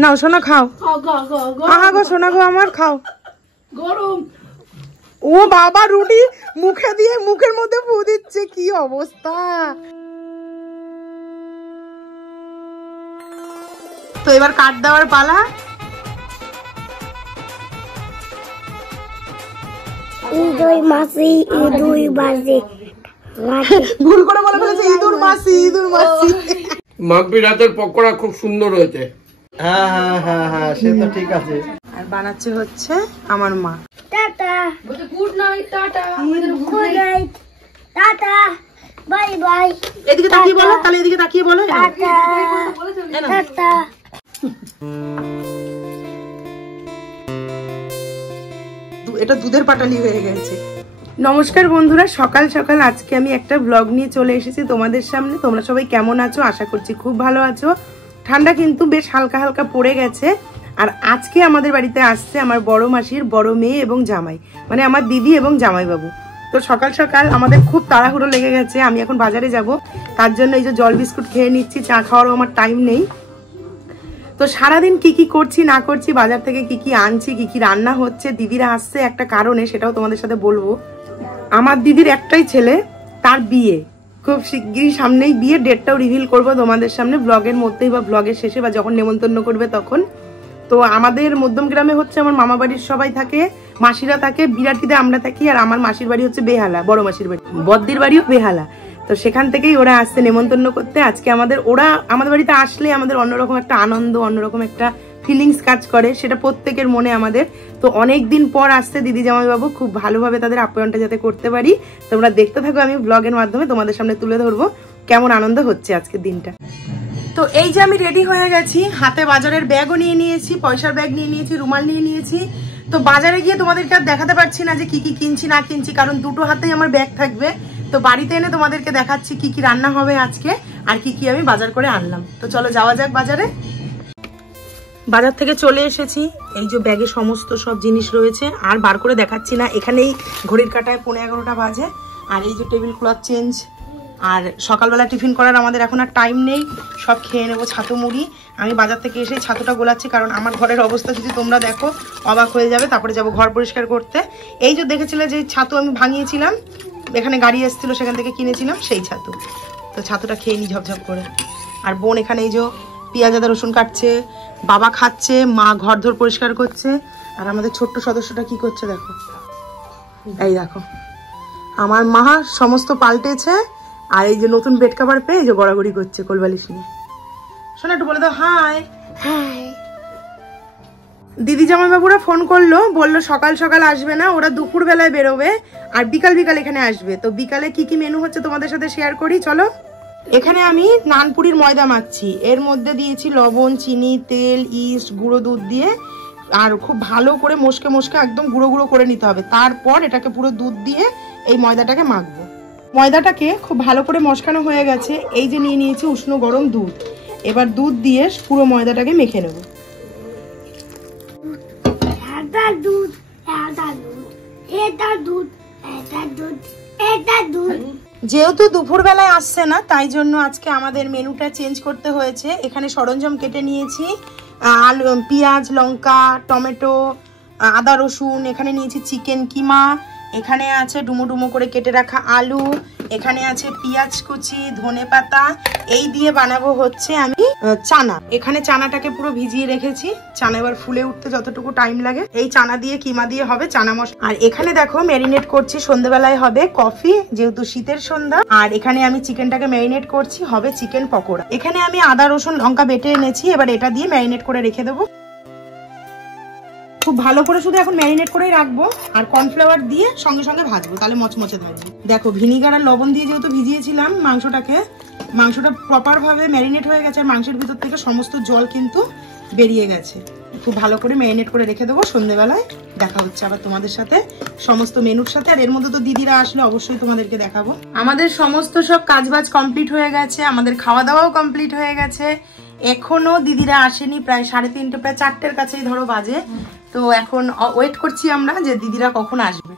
নাও সোনা খাও। আহা গো সোনা গো আমার, খাও। গরম। ও বাবা রুটি মুখে দিয়ে মুখের মধ্যে ফু দিচ্ছে, কি অবস্থা। তো এবার কাট দেওয়ার পালা। ইঁদুর মাসি ইঁদুর বাজে, ভুল করে বলে ফেলেছে ইঁদুর মাসি, ইঁদুর মাসি। মাগবির হাতের পকোড়া খুব সুন্দর হয়েছে। হ্যাঁ হ্যাঁ হ্যাঁ হ্যাঁ, সে তো ঠিক আছে। আর বানাচ্ছে হচ্ছে আমার মা। Tata good night, tata. Good night, tata, bye bye. এদিকে তাকিয়ে বলো, তাহলে এদিকে তাকিয়ে বলো। Tata tata. এটা দুধের পাটালি হয়ে গেছে। নমস্কার বন্ধুরা, সকাল সকাল আজকে আমি একটা ব্লগ নিয়ে চলে এসেছি তোমাদের সামনে। তোমরা সবাই কেমন আছো? আশা করছি খুব ভালো আছো। ঠান্ডা কিন্তু বেশ হালকা হালকা পড়ে গেছে। আর আজকে আমাদের বাড়িতে আসছে আমার বড় মাসির বড় মেয়ে এবং জামাই, মানে আমার দিদি এবং জামাইবাবু। তো সকাল সকাল আমাদের খুব তাড়াহুড়ো লেগে গেছে। আমি এখন বাজারে যাব, তার জন্য এই যে জল বিস্কুট খেয়ে নিচ্ছি, চা খাওয়ারও আমার টাইম নেই। তো সারাদিন কি কি করছি না করছি, বাজার থেকে কি কি আনছি, কি কি রান্না হচ্ছে, দিদিরা আসছে একটা কারণে, সেটাও তোমাদের সাথে বলবো। আমার দিদির একটাই ছেলে, তার বিয়ে খুব শিগগিরই, সামনেই বিয়ে। ডেটটাও রিভিল করবো তোমাদের সামনে ব্লগের মধ্যেই বা ব্লগের শেষে বা যখন নেমন্তন্ন করবে তখন। তো আমাদের মধ্যম গ্রামে হচ্ছে আমার মামা বাড়ির সবাই থাকে, মাসিরা থাকে, বিরাটিতে আমরা থাকি। আর আমার মাসির বাড়ি হচ্ছে বেহালা, বড় মাসির বাড়ি, বদ্দির বাড়িও বেহালা। তো সেখান থেকেই ওরা আসছে নেমন্তন্ন করতে আজকে আমাদের। ওরা আমাদের বাড়িতে আসলে আমাদের অন্যরকম একটা আনন্দ, অন্যরকম একটা ফিলিংস কাজ করে, সেটা প্রত্যেকের মনে আমাদের। তো অনেকদিন পর আসছে দিদি জামাইবাবু, খুব ভালোভাবে তাদের আপ্যায়নটা যাতে করতে পারি। তোমরা দেখতে থাকো, আমি ব্লগের মাধ্যমে তোমাদের সামনে তুলে ধরবো কেমন আনন্দ হচ্ছে আজকের দিনটা। তো এই যে আমি রেডি হয়ে গেছি, হাতে বাজারের ব্যাগও নিয়ে নিয়েছি, পয়সার ব্যাগ নিয়ে নিয়েছি, রুমাল নিয়ে নিয়েছি। তো বাজারে গিয়ে তোমাদেরকে আর দেখাতে পারছি না যে কি কি কিনছি না কিনছি, কারণ দুটো হাতেই আমার ব্যাগ থাকবে। তো বাড়িতে এনে তোমাদেরকে দেখাচ্ছি কি কি রান্না হবে আজকে আর কি কি আমি বাজার করে আনলাম। তো চলো যাওয়া যাক বাজারে। বাজার থেকে চলে এসেছি, এই যে ব্যাগে সমস্ত সব জিনিস রয়েছে, আর বার করে দেখাচ্ছি না, এখানেই ঘড়ির কাঁটায় 11:15 বাজে। আর এই যে টেবিল ক্লথ চেঞ্জ, আর সকালবেলা টিফিন করার আমাদের এখন আর টাইম নেই, সব খেয়ে নেবো ছাতু মুড়ি। আমি বাজার থেকে এসে ছাতুটা গোলাচ্ছি, কারণ আমার ঘরের অবস্থা যদি তোমরা দেখো অবাক হয়ে যাবে। তারপরে যাব ঘর পরিষ্কার করতে। এই যে দেখেছিলে যে ছাতু আমি ভাঙিয়েছিলাম, এখানে গাড়ি এসেছিল, সেখান থেকে কিনেছিলাম সেই ছাতু। তো ছাতুটা খেয়ে নিই ঝপঝপ করে। আর বোন এখানে এই যে পেঁয়াজ আদা রসুন কাটছে, বাবা খাচ্ছে, মা ঘর ধর পরিষ্কার করছে। আর আমাদের ছোট্ট সদস্যটা কি করছে দেখো, এই দেখো আমার মা সমস্ত পাল্টেছে। আর এই যে নতুন বেড কভার পেয়ে যে গড়াগড়ি করছে কোলবালিশ নিয়ে। শোনা একটু বলে দাও হাই। হাই। দিদি জামাইবাবুরা ফোন করলো, বললো সকাল সকাল আসবে না, ওরা দুপুর বেলায় বেরোবে আর বিকাল বিকাল এখানে আসবে। তো বিকালে কি কি মেনু হচ্ছে তোমাদের সাথে শেয়ার করি চলো। এখানে আমি নানপুরির ময়দা মাখছি, এর মধ্যে দিয়েছি লবণ, চিনি, তেল, ইস্ট, গুঁড়ো দুধ দিয়ে। আর খুব ভালো করে মশকে মশকে একদম গুঁড়ো গুঁড়ো করে নিতে হবে। তারপর এটাকে পুরো দুধ দিয়ে এই ময়দাটাকে মাখবো। ময়দাটাকে খুব ভালো করে মশকানো হয়ে গেছে। এই যে নিয়ে নিয়েছি উষ্ণ গরম দুধ, এবার দুধ দিয়ে পুরো ময়দাটাকে মেখে নেব। যেহেতু দুপুর বেলায় আসছে না, তাই জন্য আজকে আমাদের মেনুটা চেঞ্জ করতে হয়েছে। এখানে সরঞ্জাম কেটে নিয়েছি, আলু, পেঁয়াজ, লঙ্কা, টমেটো, আদা রসুন। এখানে নিয়েছি চিকেন কিমা, এখানে আছে ডুমো ডুমো করে কেটে রাখা আলু, এখানে আছে পেঁয়াজ কুচি, ধনে পাতা। এই দিয়ে বানাবো হচ্ছে আমি চানা। এখানে চানাটাকে পুরো ভিজিয়ে রেখেছি, চানা এবার ফুলে উঠতে যতটুকু টাইম লাগে। এই চানা দিয়ে কিমা দিয়ে হবে চানা মশলা। আর এখানে দেখো ম্যারিনেট করছি, সন্ধ্যেবেলায় হবে কফি, যেহেতু শীতের সন্ধ্যা। আর এখানে আমি চিকেনটাকে ম্যারিনেট করছি, হবে চিকেন পকোড়া। এখানে আমি আদা রসুন লঙ্কা বেটে এনেছি, এবার এটা দিয়ে ম্যারিনেট করে রেখে দেবো। খুব ভালো করে শুধু এখন ম্যারিনেট করেই রাখবো, আর কর্নফ্লাওয়ার দিয়ে সঙ্গে সঙ্গে ভাজবো, তাহলে মচমচে থাকবে। দেখো ভিনিগার আর লবণ দিয়ে যেহেতু ভিজিয়েছিলাম মাংসটাকে, মাংসটা প্রপার ভাবে ম্যারিনেট হয়ে গেছে। আর মাংসের ভিতর থেকে সমস্ত জল কিন্তু বেরিয়ে গেছে। খুব ভালো করে ম্যারিনেট করে রেখে দেবো। সন্ধ্যেবেলায় দেখা হচ্ছে আবার তোমাদের সাথে সমস্ত মেনুর সাথে। আর এর মধ্যে তো দিদিরা আসলে অবশ্যই তোমাদেরকে দেখাবো। আমাদের সমস্ত সব কাজবাজ কমপ্লিট হয়ে গেছে, আমাদের খাওয়া দাওয়াও কমপ্লিট হয়ে গেছে। এখনো দিদিরা আসেনি, প্রায় 3:30 প্রায় 4টের কাছেই ধরো বাজে। তো এখন ওয়েট করছি আমরা যে দিদিরা কখন আসবে।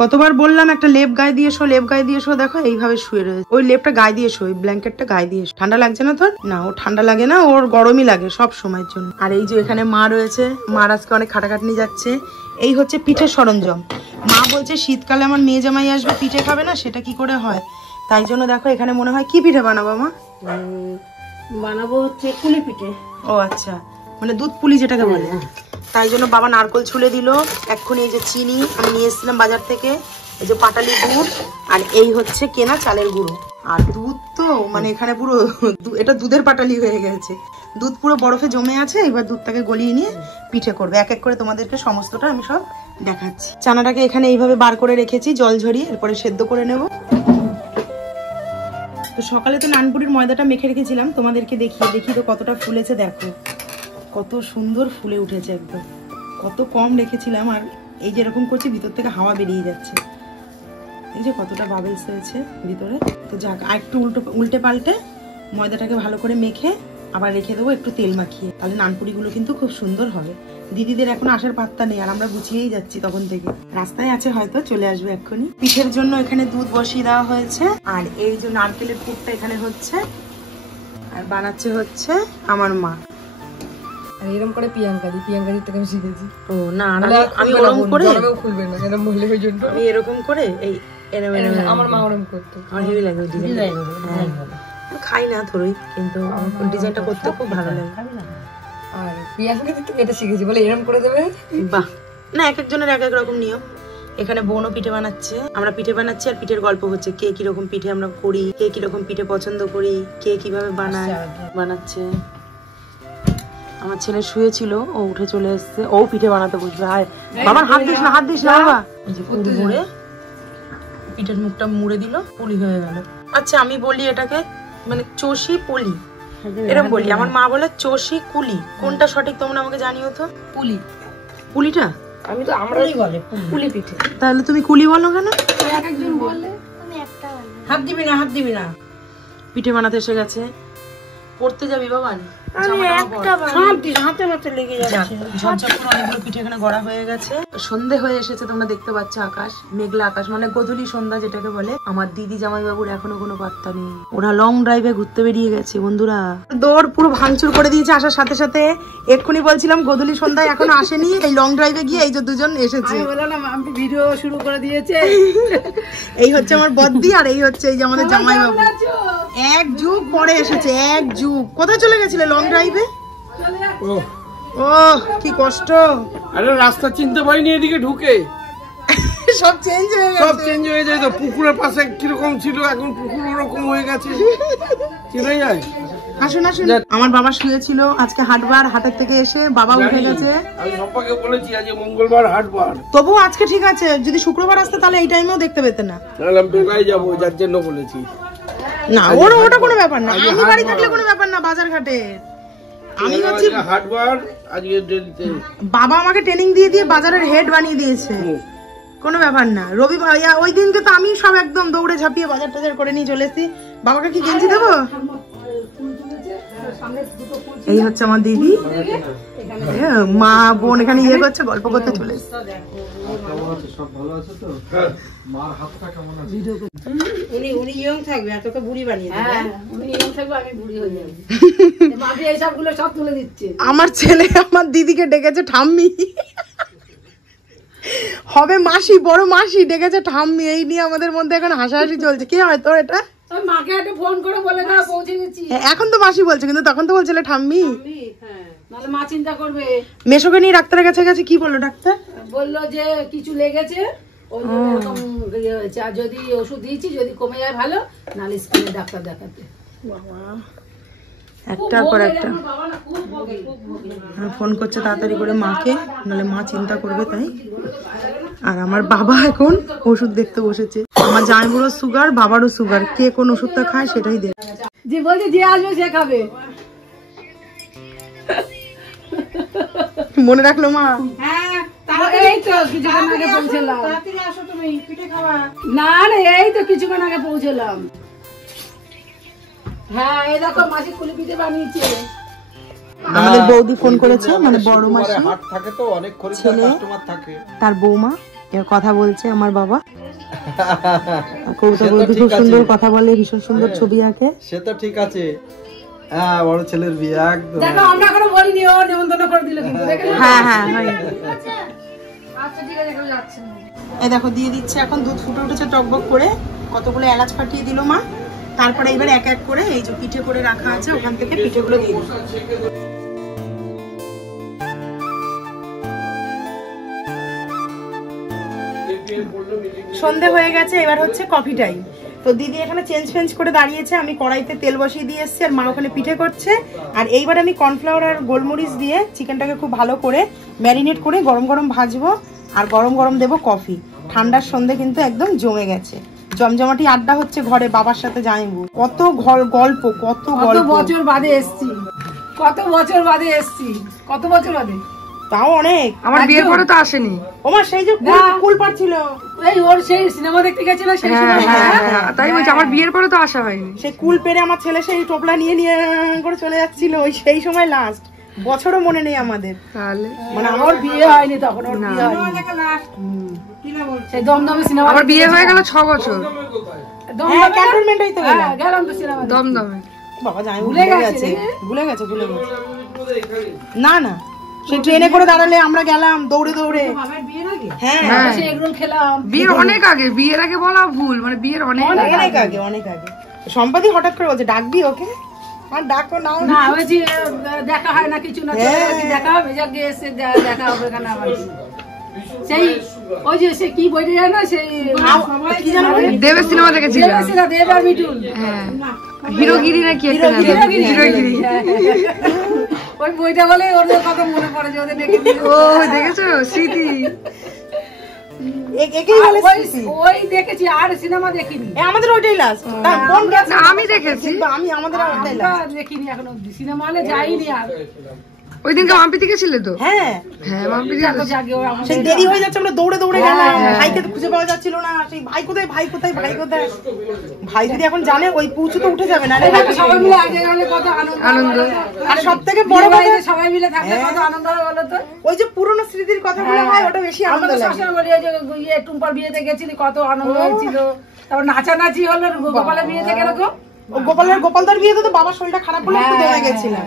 কতবার বললাম একটা লেপ গায়ে দিয়ে শো, লেপ গায়ে দিয়ে শো, দেখো এইভাবে শুয়ে রয়েছে। ওই লেপটা গায়ে দিয়ে শো, ওই ব্ল্যাঙ্কেটটা গায়ে দিয়ে শো। ঠান্ডা লাগছে না তোর? না, ওর ঠান্ডা লাগে না, ওর গরমই লাগে সব সময়ের জন্য। আর এই যে এখানে মা রয়েছে, মার আজকে অনেক খাটাখাটনি যাচ্ছে। এই হচ্ছে পিঠের সরঞ্জাম। মা বলছে শীতকালে আমার মেয়ে জামাই আসবে, পিঠে খাবে না, সেটা কি করে হয়? তাই জন্য দেখো এখানে মনে হয় কি পিঠে বানাবো মা? বানাবো হচ্ছে কুলি পিঠে। ও আচ্ছা, মানে দুধ পুলি যেটাকে বলে। তাই জন্য বাবা নারকল ছুলে দিল। এক্ষুনি এই যে চিনি আমি নিয়ে এসেছিলাম বাজার থেকে, এই যে পাটালি গুড়, আর এই হচ্ছে কেনা চালের গুঁড়ো, আর দুধ। তো মানে এখানে পুরো এটা দুধের পাটালি হয়ে গেছে। দুধ পুরো বরফে জমে আছে, এবার দুধটাকে গলিয়ে নিয়ে পিঠে করবে। এক এক করে তোমাদেরকে সমস্তটা আমি সব দেখাচ্ছি। চানাটাকে এখানে এইভাবে বার করে রেখেছি জল ঝরিয়ে, এরপরে সেদ্ধ করে নেব। তো সকালে তো নানপুরির ময়দাটা মেখে রেখেছিলাম, তোমাদেরকে দেখি তো কতটা ফুলেছে। দেখো কত সুন্দর ফুলে উঠেছে একদম। কত কম রেখেছিলাম, আর এই যে এরকম করছি ভিতর থেকে হাওয়া বেরিয়ে যাচ্ছে। এই যে কতটা বাবলস হয়েছে ভিতরে। তো যাক, আর একটু উল্টে পাল্টে ময়দাটাকে ভালো করে মেখে আবার রেখে দেবো একটু তেল মাখিয়ে, তাহলে নানপুরিগুলো কিন্তু খুব সুন্দর হবে। দিদিদের এখন আসার পাত্তা নেই, আর আমরা গুছিয়েই যাচ্ছি তখন থেকে। রাস্তায় আছে, হয়তো চলে আসবে এক্ষুনি। পিঠের জন্য এখানে দুধ বসিয়ে দেওয়া হয়েছে, আর এই যে নারকেলের পুরটা এখানে হচ্ছে, আর বানাচ্ছে হচ্ছে আমার মা। আর এরকম করে প্রিয়াঙ্কাদির থেকে আমি শিখেছি। ও না, আমি ওরকম করে খুলবে না, এরকম বললে ওই জন্য আমি এরকম করে এই আমার মা ওরকম করতো। আমার হেভি লাগে ওই ডিজাইন। খাই না থরই, কিন্তু আমার ডিজাইনটা করতে খুব ভালো লাগে। আর প্রিয়াঙ্কাদির থেকে এটা শিখেছি, বলে এরকম করে দেবে। বাহ, না এক একজনের এক এক রকম নিয়ম। এখানে বোনও পিঠে বানাচ্ছে, আমরা পিঠে বানাচ্ছি, আর পিঠের গল্প হচ্ছে কে কিরকম পিঠে আমরা করি, কে কিরকম পিঠে পছন্দ করি, কে কিভাবে বানাচ্ছে। আমার ছেলে শুয়েছিল, ও উঠে চলে এসছে, ও পিঠে বানাতে বসবে। বাবার হাত দিস না, হাত দিস না বাবা। মুড়ে পিঠের মুখটা মুড়ে দিল, পুলি হয়ে গেল। আচ্ছা আমি বলি এটাকে মানে চষি পুলি এরকম বলি, আমার মা বলে চষি কুলি। কোনটা সঠিক তোমরা আমাকে জানিও তো। পুলি, পুলিটা আমি তো আমরাই বলে পুলি পিঠে। তাহলে তুমি কুলি বলো কেন? একজন বলে আমি একটা বানাবো। হাত দিবি না। পিঠে বানাতে এসে গেছে। পড়তে যাবি বাবা? হাতে লেগে যাচ্ছে। ঝরঝর করে অনেকগুলো পিঠে এখানে গড়া হয়ে গেছে। সন্ধে হয়ে এসেছে, তোমরা দেখতে পাচ্ছ আকাশ মেঘলা আকাশ, মানে গোধূলি সন্ধ্যা যেটাকে বলে। আমার দিদি জামাইবাবুর এখনো কোনো পাত্তা নেই, ওরা লং ড্রাইভে ঘুরতে বেরিয়ে গেছে বন্ধুরা। দৌড় পুরো ভাঙচুর করে দিয়েছে আসার সাথে সাথে। এক্ষুনি বলছিলাম গোধূলি সন্ধ্যায় এখনো আসেনি, এই লং ড্রাইভে গিয়ে এই যে দুজন এসেছে। আমি ভিডিও শুরু করে দিয়েছে। এই হচ্ছে আমার বদ্দি, আর এই হচ্ছে এই যে আমাদের জামাইবাবু। এক যুগ পরে এসেছে, এক যুগ। কোথায় চলে গেছিলে লং ড্রাইভে? ও কি কষ্ট। আরে রাস্তা চিনতে পারিনি, এদিকে ঢুকে সব চেঞ্জ হয়ে গেছে। সব চেঞ্জ হয়ে যায় তো। পুকুরের পাশে কিরকম ছিল, এখন পুকুর ওরকম হয়ে গেছে, চিনে যায়। আসুন আসুন। আমার বাবা শুয়েছিল, আজকে হাটবার, হাটের থেকে এসে বাবা উঠে গেছে। আমি সবাইকে বলেছি আজ মঙ্গলবার হাটবার, তবুও আজকে ঠিক আছে। যদি শুক্রবার আসতে তাহলে এই টাইমেও দেখতে পেতে না। তাহলে আমি বেলায় যাবো, যার জন্য বলেছি। না ওটা কোনো ব্যাপার না, আমি বাড়ি থাকলে কোনো ব্যাপার না। বাজার ঘাটে আমি হচ্ছি হাটবার, আজকে ডেলিতে বাবা আমাকে ট্রেনিং দিয়ে বাজারের হেড বানিয়ে দিয়েছে, কোনো ব্যাপার না। রবিবার ওই দিনকে তো আমি সব একদম দৌড়ে ঝাঁপিয়ে বাজার টাজার করে নিয়ে চলে এসেছি। বাবাকে কি গেঞ্জি দেবো? এই হচ্ছে আমার দিদি, মা বোন এখানে ইয়ে করছে, গল্প করতে চলে এসেছে। উনি ইয়ং থাকবে, আর তোকে বুড়ি বানিয়ে দেবে। উনি এরকম থাকবে, আমি বুড়ি হয়ে যাবো। মাঝে এইসবগুলো সব তুলে দিচ্ছে। আমার ছেলে আমার দিদিকে ডেকেছে ঠাম্মি, হবে মাসি, বড় মাসি ডেকেছে ঠাম্মি। এই নিয়ে আমাদের মধ্যে এখন হাসাহাসি চলছে। কি হয় তোর এটা? মাকে একটা ফোন করে বলে না পৌঁছে গেছি। এখন তো মাসি বলছে, কিন্তু তখন তো বলছিলে ঠাম্মি। নাহলে মা চিন্তা করবে। মেশোকে নিয়ে ডাক্তারের কাছে গেছে, কি বললো ডাক্তার? বললো যে কিছু লেগেছে, ওই জন্য এরকম ইয়ে হয়েছে। আর যদি ওষুধ দিয়েছি, যদি কমে যায় ভালো, নাহলে স্কিনে ডাক্তার দেখাতে। একটার পর একটা ফোন করছে তাড়াতাড়ি করে মাকে, নাহলে মা চিন্তা করবে। তাই আর আমার বাবা এখন ওষুধ দেখতে বসেছে। আমার জামাইবুড়োর সুগার, বাবারও সুগার, কে কোন ওষুধটা খায় সেটাই দেখ। যে বলছে যে আসবে সে খাবে। মনে রাখলো মা? এই তো কিছুক্ষণ আগে পৌঁছলাম। না না, এই তো কিছুক্ষণ আগে পৌঁছলাম। হ্যাঁ এই দেখো মাসি কুলি পিঠে বানিয়েছে। আমাদের বৌদি ফোন করেছে, মানে বড় মাসি, হাট থাকে তো অনেক খরিদ্দার কাস্টমার থাকে, তার বৌমা এবার কথা বলছে আমার বাবা। কবিতা বলতে খুব সুন্দর কথা বলে, ভীষণ সুন্দর ছবি আঁকে। সে তো ঠিক আছে। হ্যাঁ, বড় ছেলের বিয়ে একদম। দেখো আমরা এখনো বলিনি, ও নিমন্ত্রণ করে দিল কিন্তু। হ্যাঁ হ্যাঁ, আচ্ছা ঠিক আছে, এখন যাচ্ছে। এই দেখো দিয়ে দিচ্ছে, এখন দুধ ফুটে উঠেছে টকবক করে, কতগুলো এলাচ ফাটিয়ে দিল মা। তারপরে এবার এক এক করে এই যে পিঠে করে রাখা আছে ওখান থেকে পিঠেগুলো দিয়ে দিল। সন্ধে হয়ে গেছে, এবার হচ্ছে কফি টাইম। তো দিদি এখানে চেঞ্জ করে দাঁড়িয়েছে, আমি কড়াইতে তেল বসিয়ে দিয়ে এসেছি, আর মা ওখানে পিঠে করছে। আর এইবার আমি কর্নফ্লাওয়ার আর গোলমরিচ দিয়ে চিকেনটাকে খুব ভালো করে ম্যারিনেট করে গরম গরম ভাজবো, আর গরম গরম দেবো কফি। ঠান্ডার সন্ধে কিন্তু একদম জমে গেছে, জমজমাটি আড্ডা হচ্ছে ঘরে বাবার সাথে জামাইবু। কত গল্প, কত বছর বাদে এসছি, কত বছর বাদে। তাও অনেক। আমার বিয়ের পরে তো আসেনি। ওমা সেই যে কুল পাচ্ছিল, এই ওর সেই সিনেমা দেখতে গেছিল সেই সময়। তাই বলছি, আমার বিয়ের পরে তো আসা হয়নি। সেই কুল পেরে আমার ছেলে সেই টোপলা নিয়ে করে চলে যাচ্ছিল, ওই সেই সময় লাস্ট। বছরও মনে নেই আমাদের। তাহলে মানে আমার বিয়ে হয়নি তখন, ওর বিয়ে হয়নি। সেই দমদমে সিনেমা। আমার বিয়ে হয়ে গেল 6 বছর। ক্যান্টনমেন্টেই তো গেলাম। গেলাম তো সিনেমা দমদমে। বাবা জানি ভুলে গেছে। না সেই ট্রেনে করে দাঁড়ালে আমরা গেলাম দৌড়ে দৌড়ে। হ্যাঁ, এগুলো খেলাম বিয়ের অনেক আগে। বিয়ের আগে বলা ভুল, মানে বিয়ের অনেক আগে। সম্পাদি হঠাৎ করে বলছে ডাকবি ওকে, আর ডাকো নাও না। হয়েছি দেখা হয় না, কিছু না, দেখা হবে, যাকে এসে দেখা হবে এখানে আবার। সেই ওই যে সে কি বইটা যায় না, সেই কি জানো দেবের সিনেমা দেখেছিলাম। দেব আর মিঠুন। হ্যাঁ, হিরোগিরি নাকি একটা নাম। হিরোগিরি। ওই বইটা বলে ওদের কথা মনে পড়ে যে ওদের দেখে। ও দেখেছো স্মৃতি? ওই দেখেছি, আর সিনেমা দেখিনি। আমাদের ওইটাই লাস্ট। আমি দেখেছি, আমাদের দেখিনি এখনো, সিনেমা হলে যাইনি। আর ওই দিনকে মাম্পিতে গেছিলে তো? হ্যাঁ হ্যাঁ, মাম্পিতে সেই দেরি হয়ে যাচ্ছে, আমরা দৌড়ে দৌড়ে গেলাম, ভাইকে খুঁজে পাওয়া যাচ্ছিল না। সেই ভাই কোথায় ভাই যদি এখন জানে ওই পৌঁছে তো উঠে যাবে না। সবাই মিলে আগে গেলে কত আনন্দ। আর সব থেকে বড় কথা সবাই মিলে থাকলে কত আনন্দ হবে বলো তো। ওই যে পুরনো স্মৃতির কথাগুলো হয়, ওটা বেশি আনন্দ লাগে। সবসময় বলি যে টুম্পার বিয়েতে গেছিলি, কত আনন্দ হয়েছিল। তারপর নাচানাচি হলো গোপালের বিয়েতে কিরকম। গোপালদার বিয়েতে তো বাবার শরীরটা খারাপ হলে একটু দমে গেছিলাম।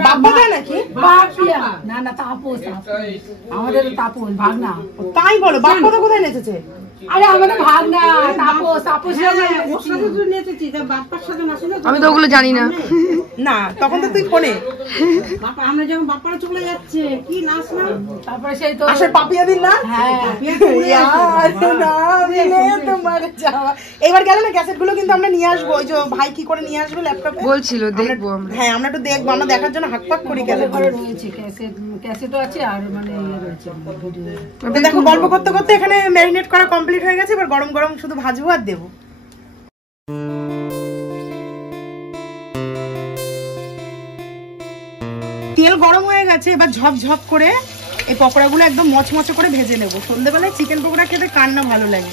না তাপস, আমাদের তাপস ভাগনা। তাই বলো, বাপ্পা তো কোথায় নেচেছে? আরে আমাদের ভাগনা তাপস। আমি তো ওগুলো জানি না। না তখন তো তুই ফোনে আমরা যখন বাপ্পারা চলে যাচ্ছে কি নাচ না, তারপরে সেই তো আসলে পাপিয়া দিন না। এবার গেলে না ক্যাসেট গুলো কিন্তু আমরা নিয়ে আসবো, ওই যে ভাই কি করে নিয়ে আসবে ল্যাপটপে বলছিল, দেখবো আমরা। হ্যাঁ আমরা একটু দেখবো, আমরা দেখার জন্য হাত পাক করি। রয়েছে ক্যাসেটও আছে, আর মানে রয়েছে। দেখো গল্প করতে করতে এখানে ম্যারিনেট করা কমপ্লিট হয়ে গেছে, এবার গরম গরম শুধু ভাজবো আর দেবো। তেল গরম হয়ে গেছে, এবার ঝপঝপ করে এই পকোড়াগুলো একদম মচমচে করে ভেজে নেবো। সন্ধ্যেবেলায় চিকেন পকোড়া খেতে কার না ভালো লাগে।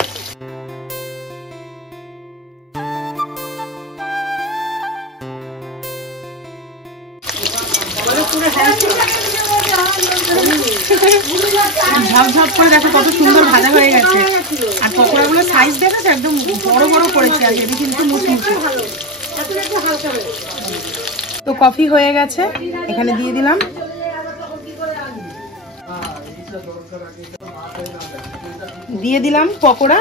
ঝপঝপ করে দেখো কত সুন্দর ভাজা হয়ে গেছে, আর পকোড়াগুলো সাইজ দেখেছো একদম বড় বড় করেছে, আর এটি কিন্তু মুচমুচে। তো কফি হয়ে গেছে, এখানে দিয়ে দিলাম। দিয়ে দিলাম পকোড়া।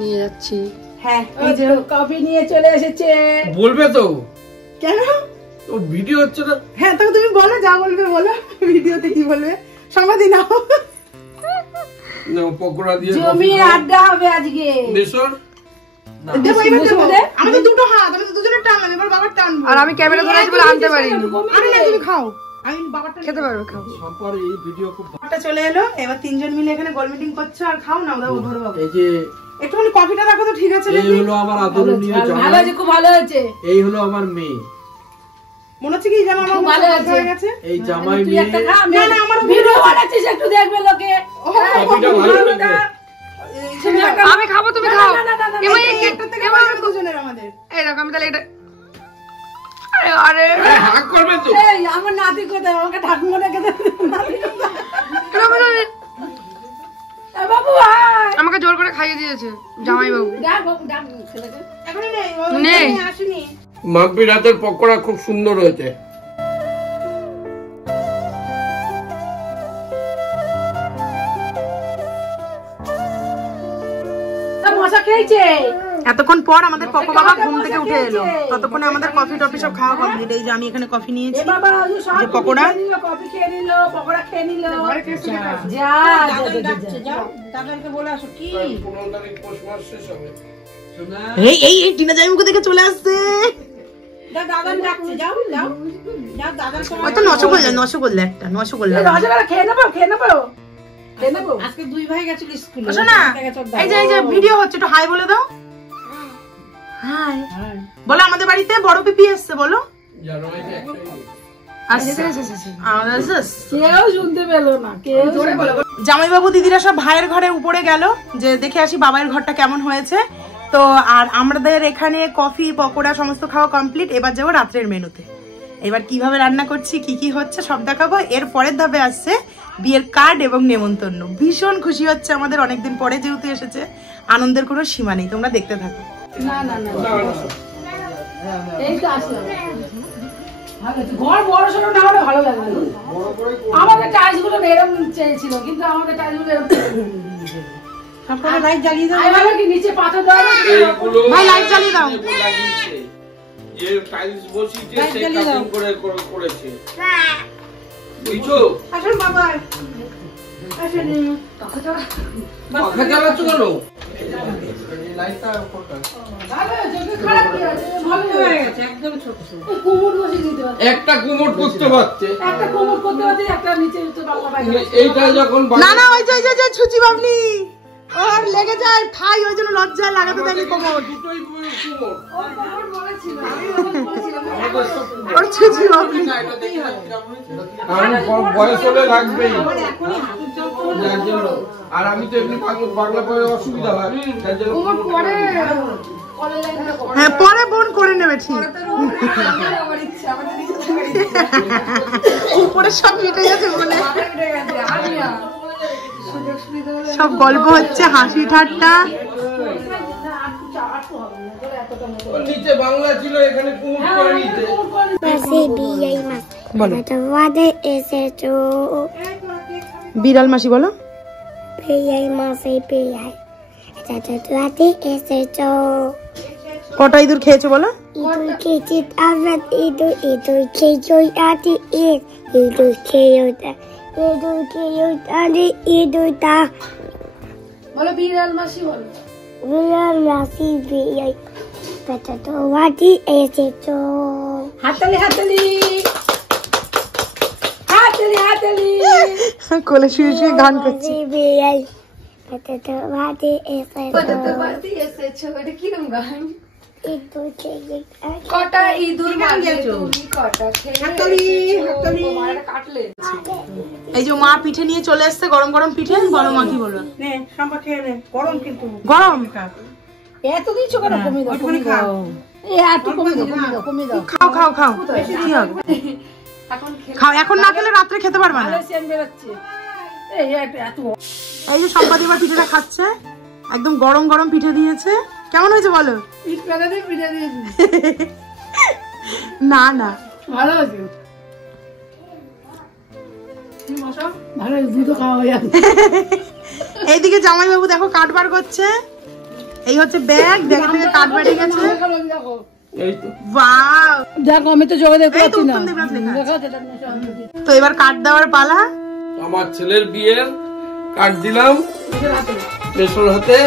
নিয়ে যাচ্ছি। হ্যাঁ এই যে কফি নিয়ে চলে এসেছে। বলবে তো কেন ও ভিডিও হচ্ছে না? হ্যাঁ তো তুমি বলো, যা বলবে বলো। ভিডিওতে কি বলবে সমাধি নাও। পকোড়া দিয়ে জমিয়ে আড্ডা হবে আজকে। বেসর আমাদের দুটো হাত, আমি তো দুজনের টানলাম, এবার বাবার টানবো। আর আমি ক্যামেরা ধরে আছি বলে আনতে পারিনি। আরে না তুমি খাও, আমি বাবারটা খেতে পারবে, খাও। সবার এই ভিডিও খুব চলে এলো, এবার তিনজন মিলে এখানে গোল মিটিং করছো, আর খাও না দাও ধরো বাবা। এই যে একটুখানি কফিটা রাখো তো, ঠিক আছে? এই হলো আমার আদরণীয় ভালো জামাই, হয়েছে, খুব ভালো হয়েছে। এই হলো আমার মেয়ে। মনে হচ্ছে কি জানো আমার ভালো হয়ে গেছে। এই জামাই তুই মেয়ে একটা খা, না না আমার ভিডিও বানাচ্ছিস একটু দেখবে লোকে। কফিটা ভালো লাগবে। আমি খাবো, তুমি খাও। এবার এই একটা থেকে বাড়বে দুজনের আমাদের। এই দেখো আমি তাহলে এটা আরে হাক করবে তো। এই আমার নাতি কোথায়? আমাকে ঠাকুমা রেখে দে। বাবু আয়। আমাকে জোর করে খাইয়ে দিয়েছে জামাই বাবু। ডাক বাবু, ডাক ছেলেকে। এখনই নেই, ও নেই। আসেনি। মাম্পির হাতের পকোড়া খুব সুন্দর হয়েছে। মশা খেয়েছে। এতক্ষণ পর আমাদের পকো বাবা ঘুম থেকে উঠে এলো, ততক্ষণে আমাদের কফি টফি সব খাওয়া কমপ্লিট। এই যে আমি এখানে কফি নিয়েছি, বাবা ওই সব যে পকোড়া কফি খেয়ে নিল, পকোড়া খেয়ে নিল। যা দাদাকে বলে আসো কি 15 তারিখ পৌষ মাস শেষ হবে। এই এই এই টিনা জামাইমুখো থেকে চলে আসছে। দাদা ডাকছে, যাও যাও যাও দাদার সঙ্গে। ওই তো নশো করলে একটা রসগোল্লা খেয়ে নেবো খেয়ে নেবো। আজকে দুই ভাই গেছিল স্কুলে। আসো না, এই যে ভিডিও হচ্ছে, একটু হাই বলে দাও। হাই বলো। আমাদের বাড়িতে বড় পিপি এসছে, বলো। জানুয়ারিতে একটাই। কেউ শুনতে পেলো না, কেউ জামাইবাবু দিদিরা সব ভাইয়ের ঘরে উপরে গেল যে দেখে আসি বাবার ঘরটা কেমন হয়েছে। তো আর আমাদের এখানে কফি পকোড়া সমস্ত খাওয়া কমপ্লিট। এবার যাবো রাত্রের মেনুতে। এবার কিভাবে রান্না করছি, কি কি হচ্ছে সব দেখাবো। এর পরের ধাপে আসছে বিয়ের কার্ড এবং নেমন্তন্ন। ভীষণ খুশি হচ্ছে আমাদের, অনেকদিন পরে যেহেতু এসেছে, আনন্দের কোনো সীমা নেই। তোমরা দেখতে থাকো। না এই তো আসলাম। ঘর বড় সড়ো না হলে ভালো লাগবে। আমাদের টাইলস গুলো এরকম চেয়েছিল, কিন্তু আমাদের টাইলস গুলো লাইট জ্বালিয়ে দাও। আমি ভালো কি নিচে পাথর দাও। ভাই লাইট জ্বালিয়ে দাও। লাগিয়েছে যে টাইলস বসিয়েছে সে কাটিং করে করেছে। বুঝছো? আসুন বাবা, আসুন। পাখা চালাচ্ছ কেন? একটা কুমোট করতে পারছে, এইটা যখন না না ওই যে ছুচি বাবনি ওর লেগে যায় ঠাই, ওই জন্য লজ্জায় লাগাতে দেয়নি কোমর। দুটোই কুমোট। ওর ছুচি বাবনি কারণ বয়স হলে লাগবেই, যার জন্য। আর আমি তো এমনি বাংলা পড়ে অসুবিধা হয়, যার জন্য হ্যাঁ পরে বোন করে নেবে ঠিক। উপরে সব মিটে গেছে বলে সব গল্প হচ্ছে, হাসি ঠাট্টা। নিচে বাংলা ছিল, এখানে কুমোট করে নিতে। বিড়াল মাসি বলো। কটা ইঁদুর খেয়েছো বলো। বলো বিড়াল মাসি বলো। হাততালি হাততালি হাততালি হাততালি। কোলে শুয়ে শুয়ে গান করছে। কটা ইঁদুর মারলে তুমি, কটা কাটলে। এই যে মা পিঠে নিয়ে চলে এসছে, গরম গরম পিঠে। বলো মা কি বলবো। গরম কিন্তু গরম এত দিচ্ছ কেন? কমিয়ে দাও, কমিয়ে দাও। একটু কমিয়ে দাও, কমিয়ে দাও, কমিয়ে দাও। খাও খাও খাও, কি হবে খাও। এখন না খেলে রাত্রে খেতে পারবে না। সেন বেরোচ্ছে। এই যে সম্পাদি এবার পিঠেটা খাচ্ছে, একদম গরম গরম পিঠে দিয়েছে। কেমন হয়েছে বলো। না না ভালো আছে, ভালো দুধও খাওয়া হয়ে যাবে। এইদিকে জামাইবাবু দেখো কাঠ বার করছে। এই হচ্ছে ব্যাগ, ব্যাগ থেকে কাঠ বেরিয়ে গেছে। ওয়াও দেখো আমি তো জোরে দেখতে এই তো পাচ্ছি না। উত্তম দেবনাথ লেখা আছে। তো এবার কাঠ দেওয়ার পালা। আমার ছেলের বিয়ের কার্ড দিলাম বেসর হাতে,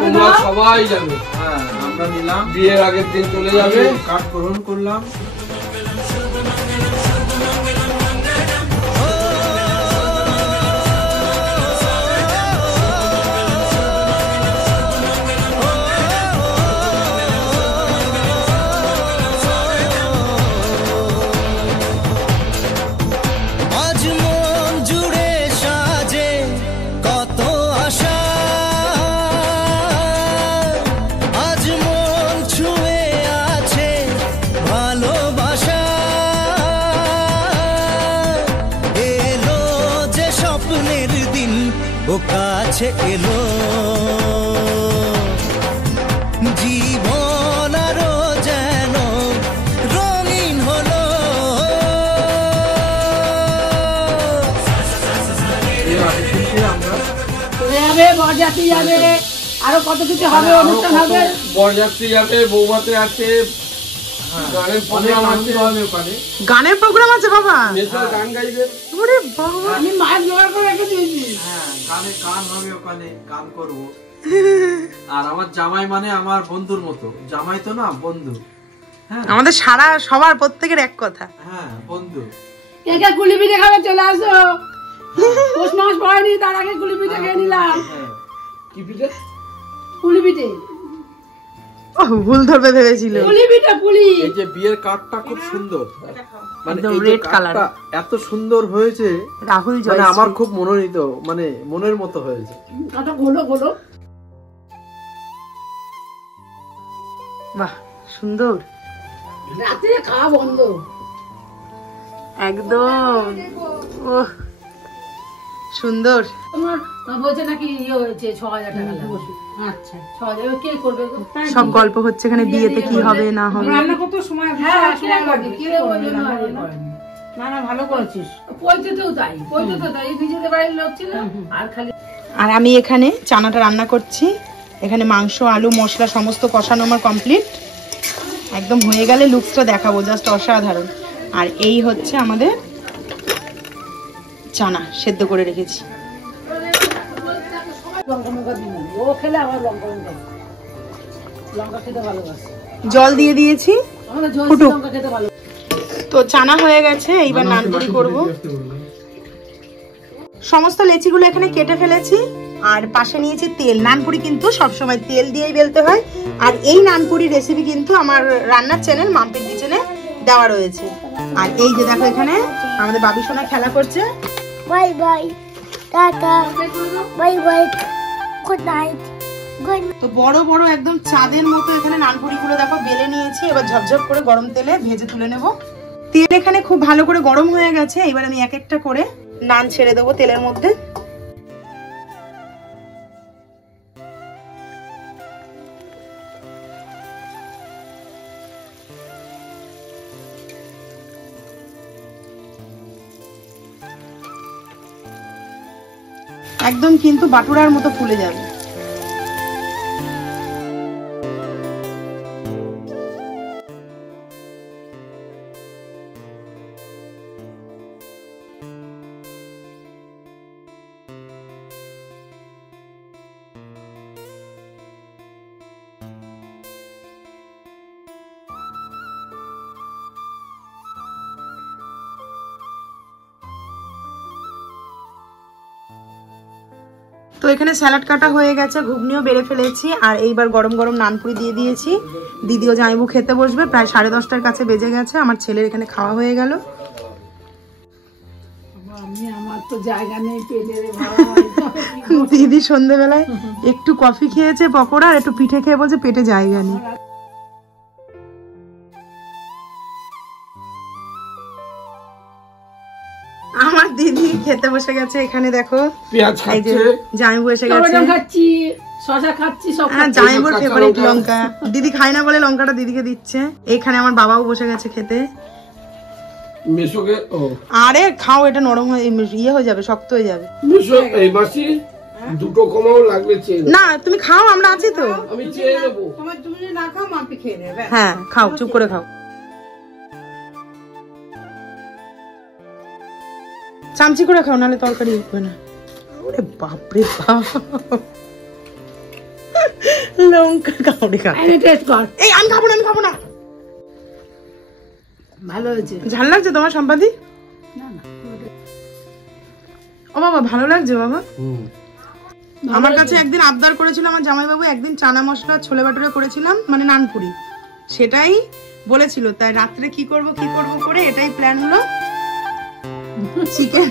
তোমরা সবাই যাবে। হ্যাঁ আমরা নিলাম, বিয়ের আগের দিন চলে যাবে। কার্ড গ্রহণ করলাম। আজ মন জুড়ে সাজে কত আশা, ও কাছে এলো জীবন আরো যেন রঙিন হলো। যাবে বরযাত্রী যাবে, আরো কত কিছু হবে, অনুষ্ঠান হবে। বরযাত্রী যাবে, বৌভাতে আছে, গানের প্রোগ্রাম আছে। গানের প্রোগ্রাম আছে বাবা? মেশো গান গাইবে। ওরে বাবা, আমি মাছ জোগাড় করে রেখে দিয়েছি। গান হবে ওখানে, গান করবো। আর আমার জামাই মানে আমার বন্ধুর মতো, জামাই তো না বন্ধু। হ্যাঁ আমাদের সারা সবার প্রত্যেকের এক কথা। হ্যাঁ বন্ধু। কে কে কুলি পিঠে খাবে চলে আসো। পৌষ মাস পড়েনি, তার আগে কুলি পিঠে খেয়ে নিলাম। কি পিঠে? কুলি পিঠে। ও ভুল ধরবে ভেবেছিল। পুলি পিঠে পুলি। এই যে বিয়ের কার্ডটা খুব সুন্দর, মানে একদম এই যে red color। কার্ডটা এত সুন্দর হয়েছে, রাহুল মানে জয়শ্রী। আমার খুব মনোনীত, মানে মনের মতো হয়েছে। কত গোলো গোলো। বাহ সুন্দর, রাতে খাওয়া বন্ধ একদম। ওহ সুন্দর। তোমার বলছে নাকি ইয়ে হয়েছে 6,000 টাকা লাগবে। আচ্ছা 6,000 কে করবে গো? সব গল্প হচ্ছে এখানে বিয়েতে কি হবে না হবে। রান্না করতে সময় হ্যাঁ কে করবে, কে ওই জন্য হারিয়ে করেনি। না না ভালো করেছিস। পয়তেও তাই, পয়তে তাই নিজেদের বাড়ির লোক ছিল আর খালি। আর আমি এখানে চানাটা রান্না করছি। এখানে মাংস আলু মশলা সমস্ত কষানো আমার কমপ্লিট, একদম হয়ে গেলে লুকসটা দেখাবো, জাস্ট অসাধারণ। আর এই হচ্ছে আমাদের চানা সেদ্ধ করে রেখেছি। লঙ্কা লঙ্কা দিন, ও খেলে আমার লঙ্কা লঙ্কা লঙ্কা খেতে ভালোবাসে। জল দিয়ে দিয়েছি, আমাদের জল ফুটুক। লঙ্কা খেতে ভালো। তো চানা হয়ে গেছে, এইবার নানপুরি করব। সমস্ত লেচিগুলো এখানে কেটে ফেলেছি আর পাশে নিয়েছি তেল। নানপুরি কিন্তু সবসময় তেল দিয়েই বেলতে হয়। আর এই নানপুরি রেসিপি কিন্তু আমার রান্নার চ্যানেল মাম্পির কিচেনে দেওয়া রয়েছে। আর এই যে দেখো এখানে আমাদের বাবি সোনা খেলা করছে। Bye bye, tata, bye bye, good night, good. তো বড় বড় একদম চাঁদের মতো এখানে নানপুরিগুলো দেখো বেলে নিয়েছি। এবার ঝপঝপ করে গরম তেলে ভেজে তুলে নেব। তেল এখানে খুব ভালো করে গরম হয়ে গেছে। এবার আমি এক একটা করে নান ছেড়ে দেবো তেলের মধ্যে। একদম কিন্তু বাটুরার মতো ফুলে যাবে। তো এখানে স্যালাড কাটা হয়ে গেছে, ঘুগনিও বেড়ে ফেলেছি। আর এইবার গরম গরম নানপুরি দিয়ে দিয়েছি। দিদিও জামাইবু খেতে বসবে, প্রায় 10:30টার কাছে বেজে গেছে। আমার ছেলের এখানে খাওয়া হয়ে গেল। আমি আমার তো জায়গা নেই পেটে রে দিদি সন্ধ্যেবেলায় একটু কফি খেয়েছে পকোড়া আর একটু পিঠে খেয়ে বলছে পেটে জায়গা নেই। আমার দিদি খেতে বসে গেছে। এখানে দেখো পেঁয়াজ এই যে খাচ্ছে, জামাইবু এসে গেছে। টমেটো খাচ্ছি, শসা খাচ্ছি, সব খাচ্ছি। জামাইবুর ফেভারিট লঙ্কা। দিদি খায় না বলে লঙ্কাটা দিদিকে দিচ্ছে। এখানে আমার বাবাও বসে গেছে খেতে। মেশোকে আরে খাও, এটা নরম হয়ে ইয়ে হয়ে যাবে, শক্ত হয়ে যাবে। মেশো এই মাসি দুটো কমাও লাগবে চেয়ে না তুমি খাও, আমরা আছি তো। আমি চেয়ে নেবো। তুমি যদি না খাও মাপি খেয়ে নেবে। হ্যাঁ খাও, চুপ করে খাও। চামচি করে খাও, নাহলে তরকারি উঠবে না। ওরে বাপরে বাপ, লঙ্কা কাউড়ি খা। টেস্ট কর। এই আমি খাবো না, আমি খাবো না। ভালো হয়েছে। ঝাল লাগছে তোমার সম্পাদি? না না ও বাবা ভালো লাগছে বাবা। আমার কাছে একদিন আবদার করেছিল আমার জামাইবাবু, একদিন চানা মশলা ছোলে বাটুরে করেছিলাম, মানে নানপুরি, সেটাই বলেছিল। তাই রাত্রে কি করব করে এটাই প্ল্যান হলো। চিকেন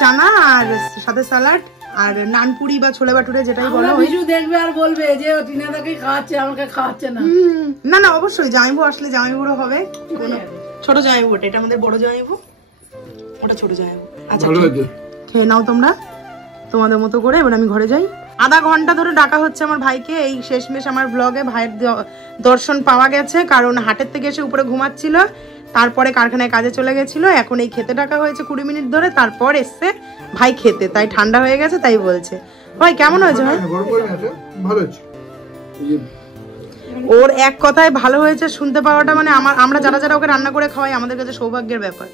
চানা আর সাথে স্যালাড আর নানপুরি বা ছোলে বাটুরে যেটাই বলো। কিছু দেখবে আর বলবে যে টিনাদাকে খাওয়াচ্ছে, আমাকে খাওয়াচ্ছে না। না না অবশ্যই জামাইবু আসলে জামাইবুরও হবে। ছোট জামাইবু, এটা আমাদের বড় জামাইবু, ওটা ছোট জামাইবু। আচ্ছা ভালো হয়েছে। খেয়ে নাও তোমরা তোমাদের মতো করে। এবার আমি ঘরে যাই। আধা ঘন্টা ধরে ডাকা হচ্ছে আমার ভাইকে। এই শেষমেশ আমার ব্লগে ভাইয়ের দর্শন পাওয়া গেছে, কারণ হাটের থেকে এসে উপরে ঘুমাচ্ছিল, তারপরে কারখানায় কাজে চলে গেছিল। এখন এই খেতে ডাকা হয়েছে 20 মিনিট ধরে, তারপর এসছে ভাই খেতে, তাই ঠান্ডা হয়ে গেছে, তাই বলছে। ভাই কেমন হয়েছে ভাই? ভালো হয়েছে। ওর এক কথায় ভালো হয়েছে শুনতে পাওয়াটা মানে আমরা যারা যারা ওকে রান্না করে খাওয়াই আমাদের কাছে সৌভাগ্যের ব্যাপার।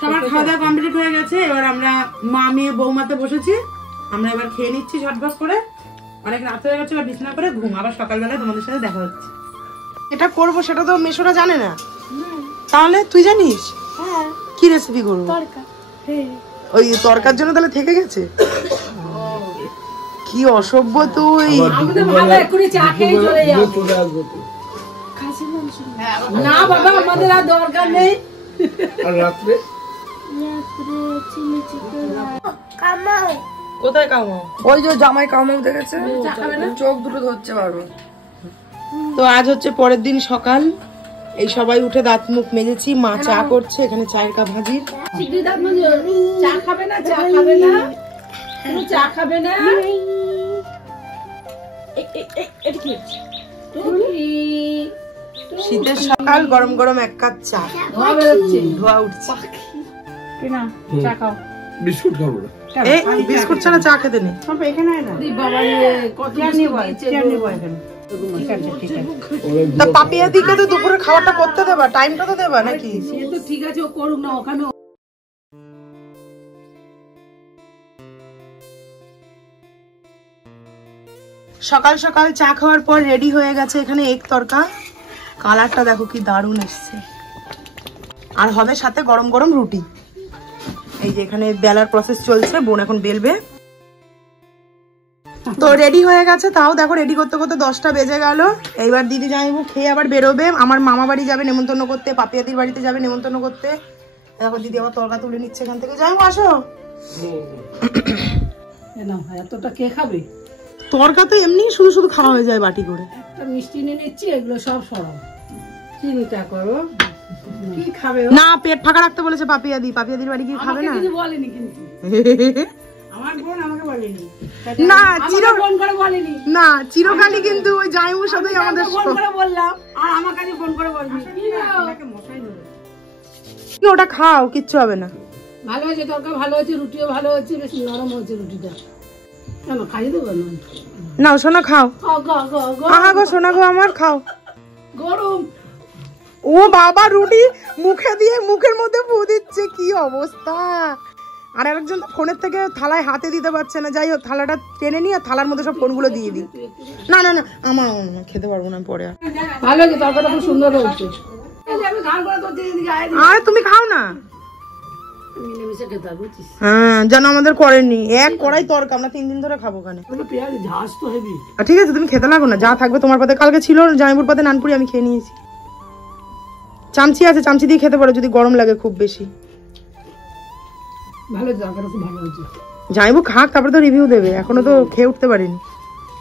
সবার খাওয়া দাওয়া কমপ্লিট হয়ে গেছে। এবার আমরা মা মেয়ে বৌমাতে বসেছি, আমরা এবার খেয়ে নিচ্ছি ঝটফট করে। অনেক রাত হয়ে গেছে, এবার বিছানা করে ঘুম। আবার সকালবেলায় তোমাদের সাথে দেখা হচ্ছে। এটা করবো সেটা তো মেশোরা জানে না, তাহলে তুই জানিস কি রেসিপি করবো? ওই তরকার জন্য তাহলে থেকে গেছে। কি অসভ্য তুই। না বাবা আমাদের আর দরকার নেই। আর রাত্রে কোথায় কামাও? ওই যে জামাই কামাও দেখেছে, চোখ দুটো ধরছে বারবার। তো আজ হচ্ছে পরের দিন সকাল। এই সবাই উঠে দাঁত মুখ মেজেছি, মা চা করছে, এখানে চায়ের কাপ হাজির। চা খাবে না? চা খাবে না? তুমি চা খাবে না? শীতের সকাল, গরম গরম এক কাপ চা, ধোয়া বেরোচ্ছে। ধোয়া উঠছে। চা খাও। বিস্কুট খাবো না। এই বিস্কুট ছাড়া চা খেতে নেই। বাবা কত তা পাপিয়া দিকে তো দুপুরে খাবারটা করতে দেবা, টাইমটা তো দেবা নাকি? সে তো ঠিক আছে, ও করুক না ওখানে। সকাল সকাল চা খাওয়ার পর রেডি হয়ে গেছে এখানে এগ তরকা। কালারটা দেখো কি দারুণ এসছে। আর হবে সাথে গরম গরম রুটি। এই যে এখানে বেলার প্রসেস চলছে, বোন এখন বেলবে। তো রেডি হয়ে গেছে, তাও দেখো রেডি করতে করতে 10টা বেজে গেল। এইবার দিদি জামাইবু খেয়ে আবার বেরোবে। আমার মামা বাড়ি যাবে নেমন্তন্ন করতে, পাপিয়াদির বাড়িতে যাবে নেমন্তন্ন করতে। দেখো দিদি আবার তরকা তুলে নিচ্ছে এখান থেকে। জামাইবু আসো। এতটা কে খাবে? তরকা তো এমনি শুধু শুধু খাওয়া হয়ে যায় বাটি করে। একটা মিষ্টি নিয়ে নিচ্ছি, এগুলো সব সরাও। চিন্তা করো কি খাবে? না পেট ফাঁকা রাখতে বলেছে পাপিয়াদি। পাপিয়াদির বাড়ি কি খাবে না? কিছু বলেনি কিন্তু আমার বোন আমাকে বলেনি। না ফোন করে বলেনি। না চিরকালই কিন্তু ওই জামাইবুর সাথেই আমাদের ফোন করে বললাম, আর আমার কাছে ফোন করে বলবি ওটা খাও, কিচ্ছু হবে না। ভালো হয়েছে তরকা, ভালো হয়েছে, রুটিও ভালো হয়েছে, বেশ নরম হয়েছে রুটিটা। কেন খাইয়ে দেবো না? নাও সোনা খাও। আহা গো সোনা গো আমার, খাও। গরম। ও বাবা রুটি মুখে দিয়ে মুখের মধ্যে ফু দিচ্ছে, কি অবস্থা। আর একজন ফোনের থেকে থালায় হাতে দিতে পারছে না। যাই হোক থালাটা টেনে নিয়ে থালার মধ্যে সব ফোনগুলো দিয়ে দিই। না না না আমার খেতে পারবো না পরে। ভালো হয়েছে তরকাটা, খুব সুন্দর হয়েছে। আর তুমি খাও না। মিলেমিশে খেতে হবে, বুঝছিস? হ্যাঁ যেন আমাদের করেননি, এক কড়াই তরকা আমরা 3 দিন ধরে খাবো ওখানে। পেঁয়াজ ঝাঁজ তো হেবি। ঠিক আছে তুমি খেতে লাগো না, যা থাকবে তোমার পাতে। কালকে ছিল জামাইবুর পাতে নানপুরি, আমি খেয়ে নিয়েছি। চামচি আছে, চামচি দিয়ে খেতে পারো যদি গরম লাগে খুব বেশি। ভালো তরকাটা, খুব ভালো হয়েছে। জামাইবু খাক তারপরে তো রিভিউ দেবে, এখনো তো খেয়ে উঠতে পারিনি।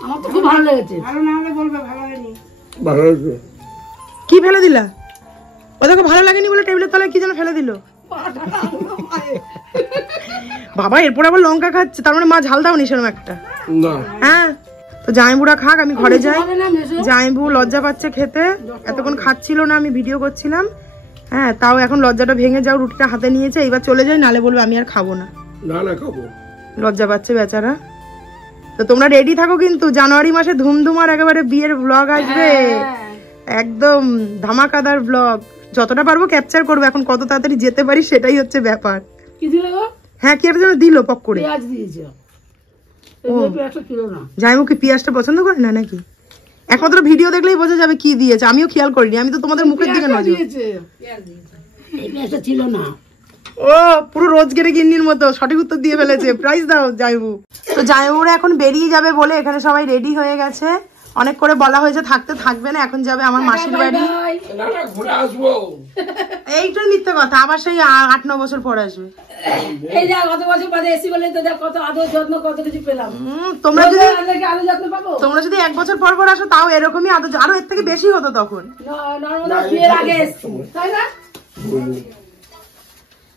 আমার তো খুব ভালো লেগেছে। ভালো না হলে বলবে ভালো হয়নি। ভালো হয়েছে। কি ফেলে দিলা? ওদেরকে ভালো লাগেনি বলে টেবিলের তলায় কি যেন ফেলে দিল। বাবা এরপর আবার লঙ্কা খাচ্ছে, তার মানে মা ঝাল দাও নি সেরকম একটা? না। হ্যাঁ তো জামাইবুরা খাক, আমি ঘরে যাই। জামাইবু লজ্জা পাচ্ছে খেতে, এতক্ষণ খাচ্ছিল না, আমি ভিডিও করছিলাম। হ্যাঁ তাও এখন লজ্জাটা ভেঙে যাও, রুটিটা হাতে নিয়েছে। এইবার চলে যাই, নালে বলবে আমি আর খাবো না। না না খাবো। লজ্জা পাচ্ছে বেচারা। তো তোমরা রেডি থাকো কিন্তু, জানুয়ারি মাসে ধুমধুমার একেবারে বিয়ের ব্লগ আসবে, একদম ধামাকাদার ব্লগ। যতটা পারবো ক্যাপচার করবো, এখন কত তাড়াতাড়ি যেতে পারি সেটাই হচ্ছে ব্যাপার। কি দিল গো? হ্যাঁ কি একটা যেন দিল পক করে। পেঁয়াজ দিয়েছে। পেঁয়াজটা ছিল না। জামাইবু কি পেঁয়াজটা পছন্দ করে না নাকি? একমাত্র ভিডিও দেখলেই বোঝা যাবে কি দিয়েছে, আমিও খেয়াল করিনি, আমি তো তোমাদের মুখের দিকে নজর। এই পেঁয়াজটা ছিল না। ও পুরো রোজগেরে গিন্নির মতো সঠিক উত্তর দিয়ে ফেলেছে। প্রাইজ দাও জামাইবু। তো জামাইবুরা এখন বেরিয়ে যাবে বলে এখানে সবাই রেডি হয়ে গেছে। অনেক করে বলা হয়েছে থাকতে থাকবে না, এখন যাবে আমার মাসির বাড়ি। না না ঘুরে আসবো। এইটাই মিথ্যে কথা, আবার সেই 8-9 বছর পর আসবে। এই যা কত বছর পরে এসি বলে তো দেখ কত আদর যত্ন কত কিছু পেলাম। তোমরা আদর যত্ন পাবো। তোমরা যদি 1 বছর পর পর আসো তাও এরকমই আদর, আরো এর থেকে বেশি হতো তখন। নর্মদা বিয়ের আগে এসছি, তাই না?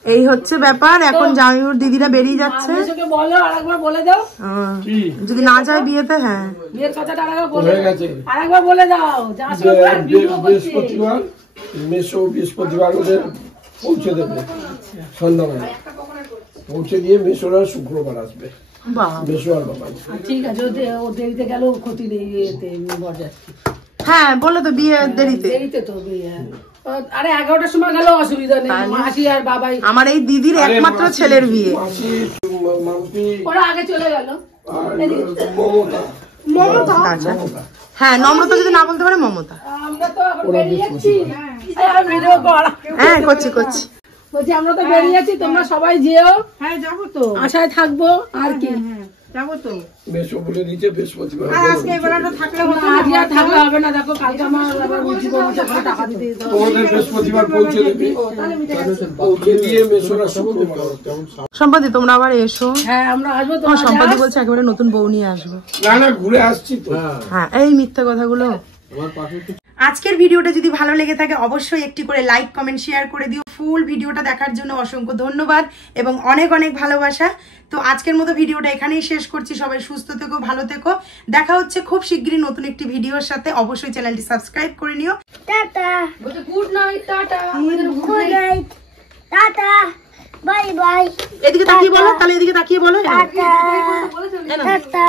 এই হচ্ছে ব্যাপার। এখন জামাইবাবুর দিদিরা বেরিয়ে যাচ্ছে। বলো আরেকবার বলে দাও যদি না যায় বিয়েতে। হ্যাঁ বিয়ের কথাটা আরেকবার বলে দাও। বৃহস্পতিবার মেসো বৃহস্পতিবার ওদের পৌঁছে দেবে সন্ধ্যাবেলা, পৌঁছে দিয়ে মেসোরা শুক্রবার আসবে। মেসো আর বাবা ঠিক আছে, ও দেরিতে গেলেও ক্ষতি নেই। হ্যাঁ বললে তো বিয়ে দেরিতে তো বিয়ে। আরে 11টার সময় গেলেও অসুবিধা নেই, মাসি আর বাবাই। আমার এই দিদির একমাত্র ছেলের বিয়ে, ওরা আগে চলে গেল। মমতা। আচ্ছা হ্যাঁ, নম্রতা যদি না বলতে পারে মমতা। আমরা তো এখন বেরিয়েছি। ভিডিও কর। হ্যাঁ করছি। বলছি আমরা তো বেরিয়েছি, তোমরা সবাই যেও। হ্যাঁ যাবো তো, আশায় থাকবো। আর কি যাবো তো। মেসো বলে দিয়েছে বৃহস্পতিবার। আজকে এবারটা থাকলে হতো না, আজকে আর থাকলে হবে না। দেখো কালকে আমার আবার বুঝি বলছে টাকা দিতে দিতে হবে। ওদের বৃহস্পতিবার পৌঁছে দেবে, পৌঁছে দিয়ে মেসোরা শুক্রবার। সম্পাদি তোমরা আবার এসো। হ্যাঁ আমরা আসবো। তোমার সম্পাদি বলছে একেবারে নতুন বউ নিয়ে আসবো। না না ঘুরে আসছি তো। হ্যাঁ এই মিথ্যা কথাগুলো। আজকের ভিডিওটা যদি ভালো লেগে থাকে অবশ্যই একটি করে লাইক কমেন্ট শেয়ার করে দিও। ফুল ভিডিওটা দেখার জন্য অসংখ্য ধন্যবাদ এবং অনেক অনেক ভালোবাসা। তো আজকের মতো ভিডিওটা এখানেই শেষ করছি। সবাই সুস্থ থেকো, ভালো থেকো। দেখা হচ্ছে খুব শিগগিরই নতুন একটি ভিডিওর সাথে। অবশ্যই চ্যানেলটি সাবস্ক্রাইব করে নিও। Tata good night, tata. Good night, tata, bye bye. এদিকে তাকিয়ে বলো, তাহলে এদিকে তাকিয়ে বলো। Tata tata.